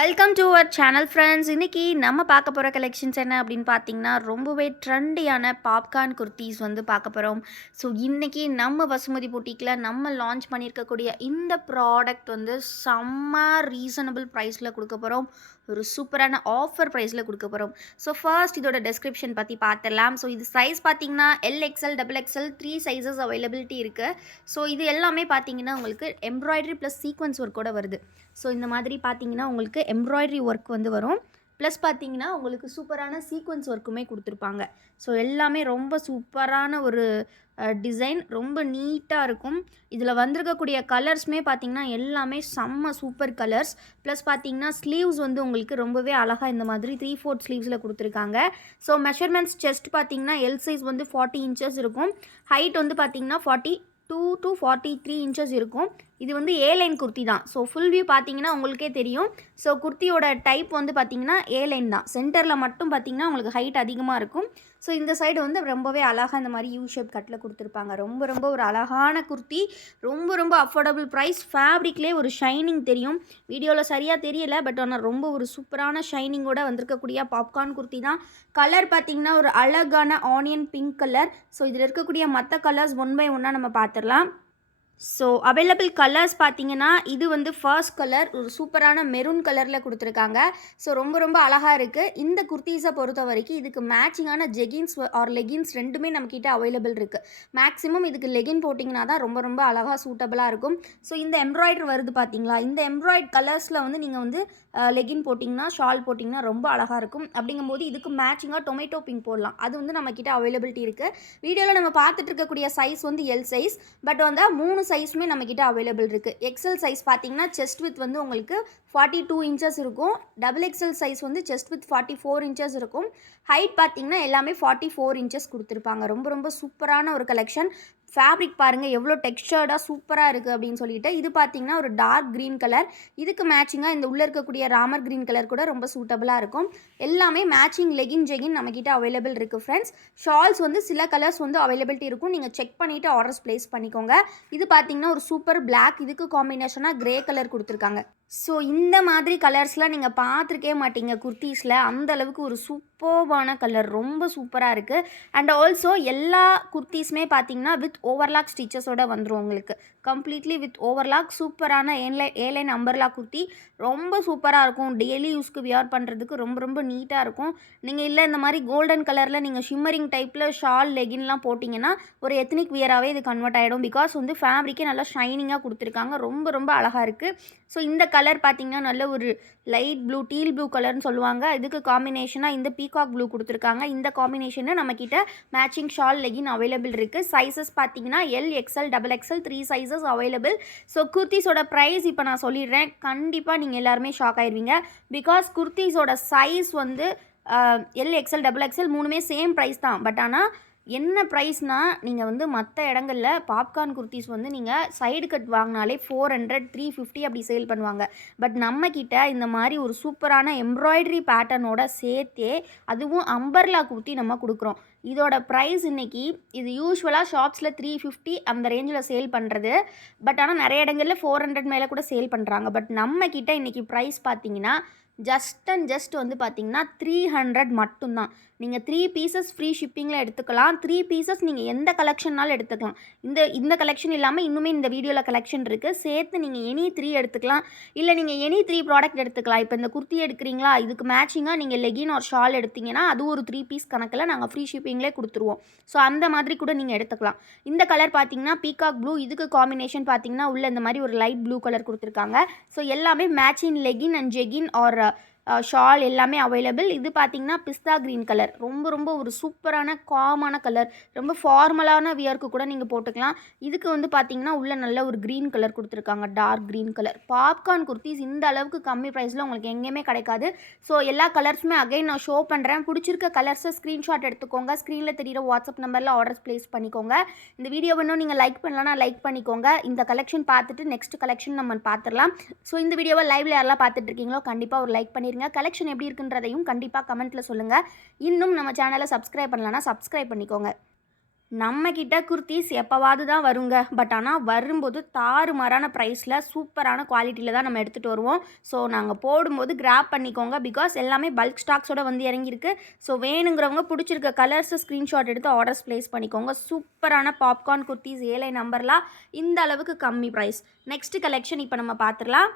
Welcome to our channel friends. இன்றைக்கி நம்ம பார்க்க போகிற கலெக்ஷன்ஸ் என்ன அப்படின்னு பார்த்தீங்கன்னா, ரொம்பவே ட்ரெண்டியான பாப்கார்ன் குர்த்தீஸ் வந்து பார்க்க போகிறோம். ஸோ இன்றைக்கி நம்ம வசுமதி பொட்டிக்கில் நம்ம லான்ச் பண்ணியிருக்கக்கூடிய இந்த ப்ராடக்ட் வந்து செம்ம ரீசனபிள் ப்ரைஸில் கொடுக்க போகிறோம். ஒரு சூப்பரான ஆஃபர் ப்ரைஸில் கொடுக்க போகிறோம். ஸோ ஃபர்ஸ்ட் இதோட டெஸ்கிரிப்ஷன் பற்றி பார்த்துடலாம். ஸோ இது சைஸ் பார்த்தீங்கன்னா எல்எக்ஸ்எல், XXL 3 சைஸஸ் அவைலபிலிட்டி இருக்குது. ஸோ இது எல்லாமே பார்த்தீங்கன்னா உங்களுக்கு எம்ப்ராய்டரி ப்ளஸ் சீக்வன்ஸ் ஒர்க்கோட வருது. ஸோ இந்த மாதிரி பார்த்தீங்கன்னா உங்களுக்கு எம்ப்ராய்டரி ஒர்க் வந்து வரும். ப்ளஸ் பார்த்தீங்கன்னா உங்களுக்கு சூப்பரான சீக்வன்ஸ் ஒர்க்குமே கொடுத்துருப்பாங்க. ஸோ எல்லாமே ரொம்ப சூப்பரான ஒரு டிசைன், ரொம்ப நீட்டாக இருக்கும். இதில் வந்திருக்கக்கூடிய கலர்ஸுமே பார்த்தீங்கன்னா எல்லாமே செம்ம சூப்பர் கலர்ஸ். ப்ளஸ் பார்த்தீங்கன்னா ஸ்லீவ்ஸ் வந்து உங்களுக்கு ரொம்பவே அழகாக இந்த மாதிரி 3/4 ஸ்லீவ்ஸில் கொடுத்துருக்காங்க. ஸோ மெஷர்மெண்ட்ஸ் செஸ்ட் பார்த்தீங்கன்னா எல் சைஸ் வந்து 40 இன்ச்சஸ் இருக்கும். ஹைட் வந்து பார்த்தீங்கன்னா 42 to 43 இன்ச்சஸ் இருக்கும். இது வந்து ஏ லைன் குர்த்தி தான். ஸோ ஃபுல் வியூ பார்த்தீங்கன்னா உங்களுக்கே தெரியும். ஸோ குர்த்தியோட டைப் வந்து பார்த்தீங்கன்னா ஏ லைன் தான். சென்டரில் மட்டும் பார்த்தீங்கன்னா உங்களுக்கு ஹைட் அதிகமாக இருக்கும். ஸோ இந்த சைடு வந்து ரொம்பவே அழகாக இந்த மாதிரி யூ ஷேப் கட்டில் கொடுத்துருப்பாங்க. ரொம்ப ஒரு அழகான குர்த்தி, ரொம்ப அஃபோர்டபுள் ப்ரைஸ். ஃபேப்ரிக்லேயே ஒரு ஷைனிங் தெரியும். வீடியோவில் சரியாக தெரியல, பட் ஆனால் ரொம்ப ஒரு சூப்பரான ஷைனிங்கோட வந்திருக்கக்கூடிய பாப்கார்ன் குர்த்தி தான். கலர் பார்த்தீங்கன்னா ஒரு அழகான ஆனியன் பிங்க் கலர். ஸோ இதில் இருக்கக்கூடிய மற்ற கலர்ஸ் ஒன் பை ஒன்னாக நம்ம பார்த்துடலாம். ஸோ அவைலபிள் கலர்ஸ் பார்த்தீங்கன்னா இது வந்து ஃபர்ஸ்ட் கலர் ஒரு சூப்பரான மெரூன் கலரில் கொடுத்துருக்காங்க. ஸோ ரொம்ப அழகாக இருக்குது. இந்த குர்த்தீஸை பொறுத்த வரைக்கும் இதுக்கு மேட்சிங்கான ஜெகின்ஸ் ஆர் லெகின்ஸ் ரெண்டுமே நம்மக்கிட்ட அவைலபிள் இருக்குது. மேக்ஸிமம் இதுக்கு லெகின் போட்டிங்கன்னா தான் ரொம்ப அழகாக சூட்டபுளாக இருக்கும். ஸோ இந்த எம்ப்ராய்டரி வருது பார்த்தீங்களா, இந்த எம்ப்ராய்ட் கலர்ஸில் வந்து நீங்கள் வந்து லெகின் போட்டிங்கன்னா, ஷால் போட்டிங்கன்னா ரொம்ப அழகாக இருக்கும். அப்படிங்கும்போது இதுக்கு மேட்சிங்காக டொமேட்டோ பிங்க் போடலாம். அது வந்து நம்மக்கிட்ட அவைலபிலிட்டி இருக்குது. வீடியோவில் நம்ம பார்த்துட்டு இருக்கக்கூடிய சைஸ் வந்து எல் சைஸ், பட் வந்து 3 சைஸுமே நம்மக்கிட்ட அவைலபிள் இருக்குது. எக்ஸல் சைஸ் பார்த்தீங்கன்னா செஸ்ட் வித் வந்து உங்களுக்கு 42 இன்ச்சஸ் இருக்கும். XXL சைஸ் வந்து செஸ்ட் வித் 44 இன்ச்சஸ் இருக்கும். ஹைட் பார்த்தீங்கன்னா எல்லாமே 44 இன்ச்சஸ் கொடுத்துருப்பாங்க. ரொம்ப சூப்பரான ஒரு கலெக்ஷன். ஃபேப்ரிக் பாருங்கள் எவ்வளோ டெக்ஸ்டர்டாக சூப்பராக இருக்குது அப்படின்னு சொல்லிட்டு. இது பார்த்தீங்கன்னா ஒரு டார்க் க்ரீன் கலர். இதுக்கு மேட்சிங்காக இந்த உள்ளே இருக்கக்கூடிய ராமர் க்ரீன் கலர் கூட ரொம்ப சூட்டபுளாக இருக்கும். எல்லாமே மேட்சிங் லெகின் ஜெகின் நம்மக்கிட்ட அவைலபிள் இருக்குது ஃப்ரெண்ட்ஸ். ஷால்ஸ் வந்து சில கலர்ஸ் வந்து அவைலபிலிட்டி இருக்கும். நீங்கள் செக் பண்ணிவிட்டு ஆர்டர்ஸ் ப்ளேஸ் பண்ணிக்கோங்க. இது பார்த்தீங்கன்னா ஒரு சூப்பர் பிளாக், இதுக்கு காம்பினேஷனாக க்ரே கலர் கொடுத்துருக்காங்க. ஸோ இந்த மாதிரி கலர்ஸ்லாம் நீங்கள் பார்த்துருக்கே மாட்டீங்க குர்த்தீஸில். அந்த அளவுக்கு ஒரு சூப்பர்பான கலர், ரொம்ப சூப்பராக இருக்குது. அண்ட் ஆல்சோ எல்லா குர்த்தீஸுமே பார்த்தீங்கன்னா வித் ஓவர்லாக் ஸ்டிச்சஸோடு வந்துடும் உங்களுக்கு. கம்ப்ளீட்லி வித் ஓவர்லாக் சூப்பரான ஏலைன் அம்பர்லா குர்த்தி ரொம்ப சூப்பராக இருக்கும். டெய்லி யூஸ்க்கு வியர் பண்ணுறதுக்கு ரொம்ப நீட்டாக இருக்கும். நீங்கள் இல்லை இந்த மாதிரி கோல்டன் கலரில் நீங்கள் ஷிம்மரிங் டைப்பில் ஷால் லெகின்லாம் போட்டிங்கன்னா ஒரு எத்னிக் வியராகவே இது கன்வெர்ட் ஆகிடும். பிகாஸ் வந்து ஃபேப்ரிக்கே நல்லா ஷைனிங்காக கொடுத்துருக்காங்க. ரொம்ப அழகாக இருக்குது. ஸோ இந்த கலர் பார்த்திங்கன்னா நல்ல ஒரு லைட் ப்ளூ, டீல் ப்ளூ கலர்னு சொல்லுவாங்க. இதுக்கு காம்பினேஷனாக இந்த பீகாக் ப்ளூ கொடுத்துருக்காங்க. இந்த காம்பினேஷனை நம்மக்கிட்ட மேட்சிங் ஷால் லெகின் அவைலபிள் இருக்குது. சைஸஸ் பார்த்தீங்கன்னா L, XL, XXL 3 sizes available. So குர்த்திஸோட ப்ரைஸ் இப்போ நான் சொல்லிடுறேன். கண்டிப்பாக நீங்கள் எல்லாருமே ஷாக் ஆயிடுவீங்க. பிகாஸ் குர்த்திஸோட சைஸ் வந்து எல், எக்ஸ்எல், XXL மூணுமே சேம் ப்ரைஸ் தான். பட் ஆனால் என்ன ப்ரைஸ்னால் நீங்கள் வந்து மற்ற இடங்களில் பாப்கார்ன் குர்த்திஸ் வந்து நீங்கள் சைடு கட் வாங்கினாலே 400, 350 அப்படி சேல் பண்ணுவாங்க. பட் நம்மக்கிட்ட இந்த மாதிரி ஒரு சூப்பரான எம்ப்ராய்டரி பேட்டர்னோட சேர்த்தே அதுவும் அம்பர்லா குர்த்தி நம்ம கொடுக்குறோம். இதோட ப்ரைஸ் இன்றைக்கி இது யூஸ்வலாக ஷாப்ஸில் 350 அந்த ரேஞ்சில் சேல் பண்ணுறது. பட் ஆனால் நிறைய இடங்களில் 400 மேலே கூட சேல் பண்ணுறாங்க. பட் நம்மக்கிட்ட இன்றைக்கி ப்ரைஸ் பார்த்தீங்கன்னா ஜஸ்ட் வந்து பார்த்தீங்கன்னா 300 மட்டும்தான். நீங்கள் 3 பீசஸ் ஃப்ரீ ஷிப்பிங்கில் எடுத்துக்கலாம். 3 பீசஸ் நீங்கள் எந்த கலெக்ஷன்னாலும் எடுத்துக்கலாம். இந்த கலெக்ஷன் இல்லாமல் இன்னுமே இந்த வீடியோவில் கலெக்ஷன் இருக்குது. சேர்த்து நீங்கள் எனி 3 எடுத்துக்கலாம். இல்லை நீங்கள் எனி 3 ப்ராடக்ட் எடுத்துக்கலாம். இப்போ இந்த குர்த்தி எடுக்கிறீங்களா, இதுக்கு மேட்சிங்காக நீங்கள் லெகின் ஒரு ஷால் எடுத்திங்கன்னா அது ஒரு 3 பீஸ் கணக்கில் நாங்கள் ஃப்ரீ ஷிப்பிங்லேயே கொடுத்துருவோம். ஸோ அந்த மாதிரி கூட நீங்கள் எடுத்துக்கலாம். இந்த கலர் பார்த்தீங்கன்னா பீகாக் ப்ளூ, இதுக்கு காம்பினேஷன் பார்த்தீங்கன்னா உள்ள இந்த மாதிரி ஒரு லைட் ப்ளூ கலர் கொடுத்துருக்காங்க. ஸோ எல்லாமே matching legging and jegging R shawl எல்லாமே அவைலபிள். இது பார்த்தீங்கன்னா பிஸ்தா க்ரீன் கலர், ரொம்ப ஒரு சூப்பரான காமான கலர். ரொம்ப ஃபார்மலான வியர்க்கு கூட நீங்கள் போட்டுக்கலாம். இதுக்கு வந்து பார்த்தீங்கன்னா உள்ள நல்ல ஒரு க்ரீன் கலர் கொடுத்துருக்காங்க, dark green colour. Popcorn kurtis இந்த அளவுக்கு கம்மி ப்ரைஸில் உங்களுக்கு எங்கேயுமே கிடைக்காது. ஸோ எல்லா கலர்ஸுமே அகைன் நான் ஷோ பண்ணுறேன். பிடிச்சிருக்க கலர்ஸை ஸ்க்ரீன்ஷாட் எடுத்துக்கோங்க. ஸ்க்ரீனில் தெரிகிற வாட்ஸ்அப் நம்பரில் ஆர்டர்ஸ் ப்ளேஸ் பண்ணிக்கோங்க. இந்த வீடியோ இன்னும் நீங்கள் லைக் பண்ணலன்னா லைக் பண்ணிக்கோங்க. இந்த கலெக்ஷன் பார்த்துட்டு நெக்ஸ்ட் கலெக்ஷன் நம்ம பார்த்துடலாம். ஸோ இந்த வீடியோவை லைவ்ல யாரெல்லாம் பார்த்துட்டு இருக்கீங்களோ கண்டிப்பாக ஒரு லைக் பண்ணிடுங்க. கலெக்ஷன் எப்படி இருக்குன்றதையும் கண்டிப்பாக கமெண்ட்டில் சொல்லுங்கள். இன்னும் நம்ம சேனலை சப்ஸ்கிரைப் பண்ணலன்னா சப்ஸ்கிரைப் பண்ணிக்கோங்க. நம்மக்கிட்ட குர்தீஸ் எப்போவாவது தான் வருங்க. பட் ஆனால் வரும்போது தாறுமாறான ப்ரைஸில் சூப்பரான குவாலிட்டியில் தான் நம்ம எடுத்துகிட்டு வருவோம். ஸோ நாங்கள் போடும்போது கிராப் பண்ணிக்கோங்க. பிகாஸ் எல்லாமே பல்க் ஸ்டாக்ஸோடு வந்து இறங்கியிருக்கு. ஸோ வேணுங்கிறவங்க பிடிச்சிருக்க கலர்ஸை ஸ்க்ரீன்ஷாட் எடுத்து ஆர்டர்ஸ் ப்ளேஸ் பண்ணிக்கோங்க. சூப்பரான பாப்கார்ன் குர்தீஸ் 7 நம்பர்லாம் இந்த அளவுக்கு கம்மி ப்ரைஸ். நெக்ஸ்ட்டு கலெக்ஷன் இப்போ நம்ம பார்த்துடலாம்.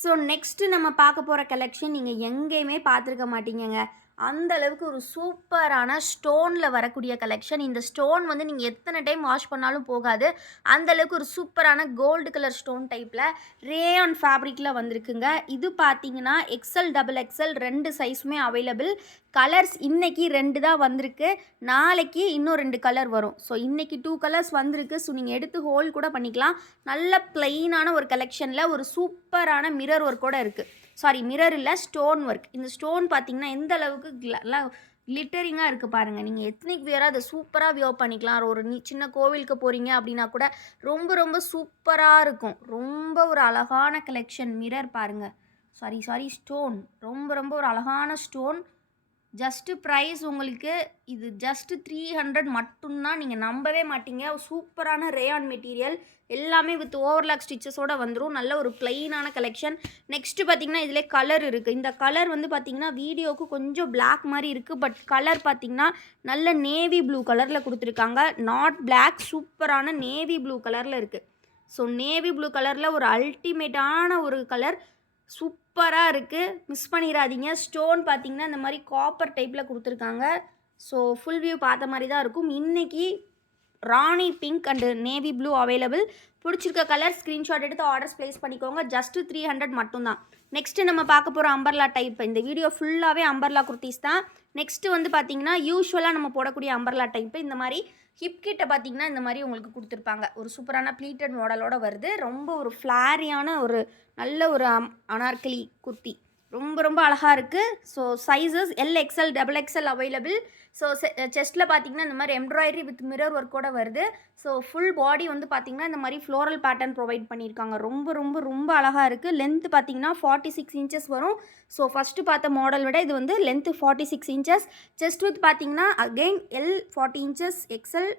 ஸோ நெக்ஸ்ட்டு நம்ம பார்க்க போகிற கலெக்ஷன் நீங்கள் எங்கேயுமே பார்த்துருக்க மாட்டீங்கங்க. அந்த அளவுக்கு ஒரு சூப்பரான ஸ்டோனில் வரக்கூடிய கலெக்ஷன். இந்த ஸ்டோன் வந்து நீங்கள் எத்தனை டைம் வாஷ் பண்ணாலும் போகாது. அந்த அளவுக்கு ஒரு சூப்பரான கோல்டு கலர் ஸ்டோன் டைப்பில் ரேயான் ஃபேப்ரிக்கில் வந்திருக்குங்க. இது பார்த்தீங்கன்னா எக்ஸ்எல் டபுள் எக்ஸ்எல் 2 சைஸுமே அவைலபிள். கலர்ஸ் இன்றைக்கி 2 தான் வந்திருக்கு. நாளைக்கு இன்னும் 2 கலர் வரும். ஸோ இன்றைக்கி 2 கலர்ஸ் வந்திருக்கு. ஸோ நீங்கள் எடுத்து ஹோல்ட் கூட பண்ணிக்கலாம். நல்ல ப்ளெயினான ஒரு கலெக்ஷனில் ஒரு சூப்பரான மிரர் ஒர்க்கோடு இருக்குது. சாரி, மிரர் இல்லை, ஸ்டோன் ஒர்க். இந்த ஸ்டோன் பார்த்தீங்கன்னா எந்த அளவுக்கு கிளிட்டரிங்காக இருக்குது பாருங்கள். நீங்கள் எத்னிக் வியராக அதை சூப்பராக வியர் பண்ணிக்கலாம். ஒரு சின்ன கோவிலுக்கு போகிறீங்க அப்படின்னா கூட ரொம்ப ரொம்ப சூப்பராக இருக்கும். ரொம்ப ஒரு அழகான கலெக்ஷன். மிரர் பாருங்கள். Sorry stone. ரொம்ப ரொம்ப ஒரு அழகான ஸ்டோன். ஜஸ்ட்டு ப்ரைஸ் உங்களுக்கு இது ஜஸ்ட்டு 300 மட்டும்தான். நீங்கள் நம்பவே மாட்டீங்க. சூப்பரான ரேயான் மெட்டீரியல். எல்லாமே வித் ஓவர்லாக் ஸ்டிச்சஸோடு வந்துடும். நல்ல ஒரு ப்ளெயினான கலெக்ஷன். நெக்ஸ்ட்டு பார்த்திங்கன்னா இதில் கலர் இருக்குது. இந்த கலர் வந்து பார்த்திங்கன்னா வீடியோவுக்கு கொஞ்சம் பிளாக் மாதிரி இருக்குது. பட் கலர் பார்த்திங்கன்னா நல்ல நேவி ப்ளூ கலரில் கொடுத்துருக்காங்க. நாட் பிளாக், சூப்பரான நேவி ப்ளூ கலரில் இருக்குது. ஸோ நேவி ப்ளூ கலரில் ஒரு அல்டிமேட்டான ஒரு கலர். சூப்பராக இருக்குது, மிஸ் பண்ணிடாதீங்க. ஸ்டோன் பார்த்திங்கன்னா இந்த மாதிரி காப்பர் டைப்பில் கொடுத்துருக்காங்க. ஸோ ஃபுல் வியூ பார்த்த மாதிரி தான் இருக்கும். இன்றைக்கி rani pink and navy blue available. பிடிச்சிருக்க கலர் ஸ்க்ரீன்ஷாட் எடுத்து ஆர்டர்ஸ் ப்ளேஸ் பண்ணிக்கோங்க. ஜஸ்ட்டு 300 மட்டும்தான். நெக்ஸ்ட்டு நம்ம பார்க்க போகிற அம்பர்லா டைப். இந்த வீடியோ ஃபுல்லாகவே அம்பர்லா குர்த்திஸ் தான். நெக்ஸ்ட்டு வந்து பார்த்திங்கன்னா யூஸ்வலாக நம்ம போடக்கூடிய அம்பர்லா டைப்பு. இந்த மாதிரி ஹிப் கிட்ட பார்த்திங்கன்னா இந்த மாதிரி உங்களுக்கு கொடுத்துருப்பாங்க. ஒரு சூப்பரான ப்ளீட்டட் மாடலோடு வருது. ரொம்ப ஒரு ஃப்ளாரியான ஒரு நல்ல ஒரு அனார்கலி குர்த்தி. ரொம்ப ரொம்ப அழகாக இருக்குது. So sizes L XL double XL available. So செஸ்ட்டில் பார்த்திங்கன்னா இந்த மாதிரி எம்ப்ராய்டரி வித் மிரர் ஒர்க்கோடு வருது. ஸோ ஃபுல் பாடி வந்து பார்த்திங்கன்னா இந்த மாதிரி ஃப்ளோரல் பேட்டர்ன் ப்ரொவைட் பண்ணியிருக்காங்க. ரொம்ப ரொம்ப ரொம்ப அழகாக இருக்குது. லென்த்து பார்த்திங்கன்னா 46 இன்ச்சஸ் வரும். ஸோ ஃபஸ்ட்டு பார்த்த மாடல் விட இது வந்து லென்த்து 46 இன்ச்சஸ். செஸ்ட் வித் பார்த்திங்கன்னா again L 40 inches, XL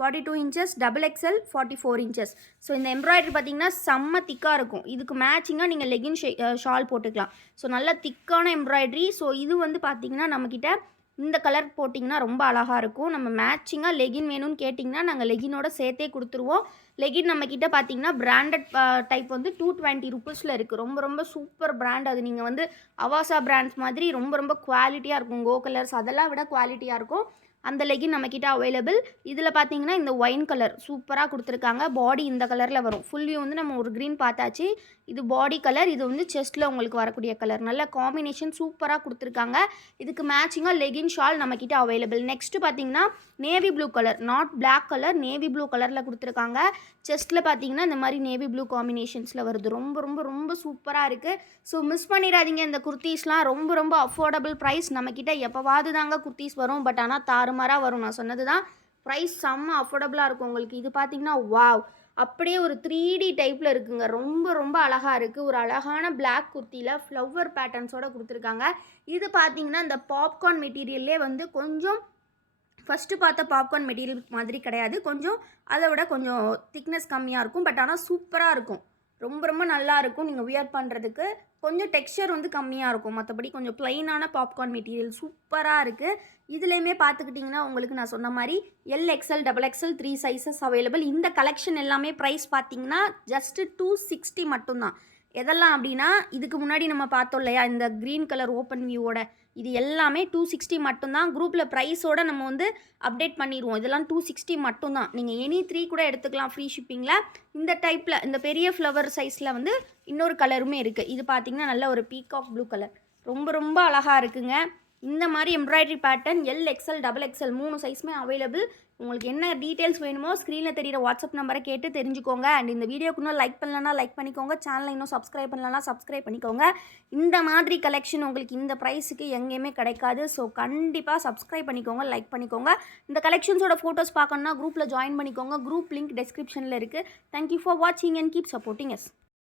42 inches, double XL 44 inches. So இந்த எம்ப்ராய்டரி பார்த்திங்கன்னா செம்ம திக்காக இருக்கும். இதுக்கு மேட்சிங்காக நீங்கள் லெகின் ஷால் போட்டுக்கலாம். ஸோ நல்ல திக்கான எம்ப்ராய்டரி. ஸோ இது வந்து பார்த்திங்கன்னா நம்மக்கிட்ட இந்த கலர் போட்டிங்கன்னா ரொம்ப அழகாக இருக்கும். நம்ம மேட்சிங்காக லெகின் வேணும்னு கேட்டிங்கன்னா நாங்கள் லெகினோட சேர்த்தே கொடுத்துருவோம். லெகின் நம்மக்கிட்ட பார்த்திங்கன்னா பிராண்டட் டைப் வந்து 220 ருபீஸில் இருக்குது. ரொம்ப ரொம்ப சூப்பர் பிராண்ட். அது நீங்கள் வந்து அவாசா பிராண்ட்ஸ் மாதிரி ரொம்ப ரொம்ப குவாலிட்டியாக இருக்கும். கோ கலர்ஸ் அதெல்லாம் விட குவாலிட்டியாக இருக்கும். அந்த லெகின் நம்மக்கிட்ட அவைலபிள். இதில் பார்த்தீங்கன்னா இந்த ஒயின் கலர் சூப்பராக கொடுத்துருக்காங்க. பாடி இந்த கலரில் வரும். ஃபுல் வியூ வந்து நம்ம ஒரு க்ரீன் பார்த்தாச்சு. இது பாடி கலர், இது வந்து செஸ்ட்டில் உங்களுக்கு வரக்கூடிய கலர். நல்ல காம்பினேஷன் சூப்பராக கொடுத்துருக்காங்க. இதுக்கு மேட்சிங்காக லெகின் ஷால் நம்மக்கிட்ட அவைலபிள். நெக்ஸ்ட்டு பார்த்தீங்கன்னா navy blue colour, not black colour, navy blue கலரில் கொடுத்துருக்காங்க. செஸ்ட்டில் பார்த்தீங்கன்னா இந்த மாதிரி நேவி ப்ளூ காம்பினேஷன்ஸில் வருது. ரொம்ப ரொம்ப ரொம்ப சூப்பராக இருக்குது. ஸோ மிஸ் பண்ணிடாதீங்க. இந்த குர்த்தீஸ்லாம் ரொம்ப ரொம்ப அஃபோர்டபுள் ப்ரைஸ். நம்மக்கிட்ட எப்போவாது தாங்க குர்த்தீஸ் வரும். பட் ஆனால் தாறுமாறாக வரும். நான் சொன்னது தான், ப்ரைஸ் செம்ம அஃபோர்டபுளாக இருக்கும் உங்களுக்கு. இது பார்த்தீங்கன்னா வாவ், அப்படியே ஒரு 3D டைப்பில் இருக்குங்க. ரொம்ப ரொம்ப அழகாக இருக்குது. ஒரு அழகான பிளாக் குர்த்தியில் ஃப்ளவர் பேட்டர்ன்ஸோடு கொடுத்துருக்காங்க. இது பார்த்தீங்கன்னா இந்த பாப்கார்ன் மெட்டீரியல்லே வந்து கொஞ்சம் ஃபஸ்ட்டு பார்த்த பாப்கார்ன் மெட்டீரியல் மாதிரி கிடையாது. கொஞ்சம் அதை விட கொஞ்சம் திக்னஸ் கம்மியாக இருக்கும். பட் ஆனால் சூப்பராக இருக்கும். ரொம்ப ரொம்ப நல்லாயிருக்கும் நீங்கள் வியர் பண்ணுறதுக்கு. கொஞ்சம் டெக்ஸ்சர் வந்து கம்மியாக இருக்கும். மற்றபடி கொஞ்சம் ப்ளைனான பாப்கார்ன் மெட்டீரியல் சூப்பராக இருக்குது. இதுலேயுமே பார்த்துக்கிட்டிங்கன்னா உங்களுக்கு நான் சொன்ன மாதிரி L XL double XL 3 sizes available. இந்த கலெக்ஷன் எல்லாமே ப்ரைஸ் பார்த்திங்கன்னா ஜஸ்ட்டு 260 மட்டும்தான். எதெல்லாம் அப்படின்னா இதுக்கு முன்னாடி நம்ம பார்த்தோம் இல்லையா இந்த க்ரீன் கலர் ஓப்பன் வியூவோட, இது எல்லாமே 260 மட்டும்தான். குரூப்பில் ப்ரைஸோடு நம்ம வந்து அப்டேட் பண்ணிடுவோம். இதெல்லாம் 260 மட்டும்தான். நீங்கள் எனி 3 கூட எடுத்துக்கலாம் ஃப்ரீ ஷிப்பிங்கில். இந்த டைப்பில் இந்த பெரிய ஃப்ளவர் சைஸில் வந்து இன்னொரு கலருமே இருக்குது. இது பார்த்திங்கன்னா நல்ல ஒரு பீகாக் ப்ளூ கலர். ரொம்ப ரொம்ப அழகாக இருக்குங்க. இந்த மாதிரி embroidery pattern L XL double XL 3 சைஸுமே அவைலபிள். உங்களுக்கு என்ன டீட்டெயில்ஸ் வேணுமோ ஸ்க்ரீனில் தெரியிற வாட்ஸ்அப் நம்பரை கேட்டு தெரிஞ்சுக்கோங்க. அண்ட் இந்த வீடியோக்கு இன்னும் லைக் பண்ணலன்னா லைக் பண்ணிக்கோங்க. சேனலை இன்னும் சப்ஸ்கிரைப் பண்ணலன்னா சப்ஸ்கிரைப் பண்ணிக்கோங்க. இந்த மாதிரி கலெக்ஷன் உங்களுக்கு இந்த ப்ரைஸுக்கு எங்கேயுமே கிடைக்காது. ஸோ கண்டிப்பாக சப்ஸ்கிரைப் பண்ணிக்கோங்க, லைக் பண்ணிக்கோங்க. இந்த கலெக்ஷன்ஸோட ஃபோட்டோஸ் பார்க்கணுன்னா குரூப்பில் ஜாயின் பண்ணிக்கோங்க. குரூப் லிங்க் டெஸ்கிரிப்ஷனில் இருக்குது. தேங்க்யூ ஃபார் வாட்சிங் அண்ட் கீப் சப்போர்ட்டிங் எஸ்.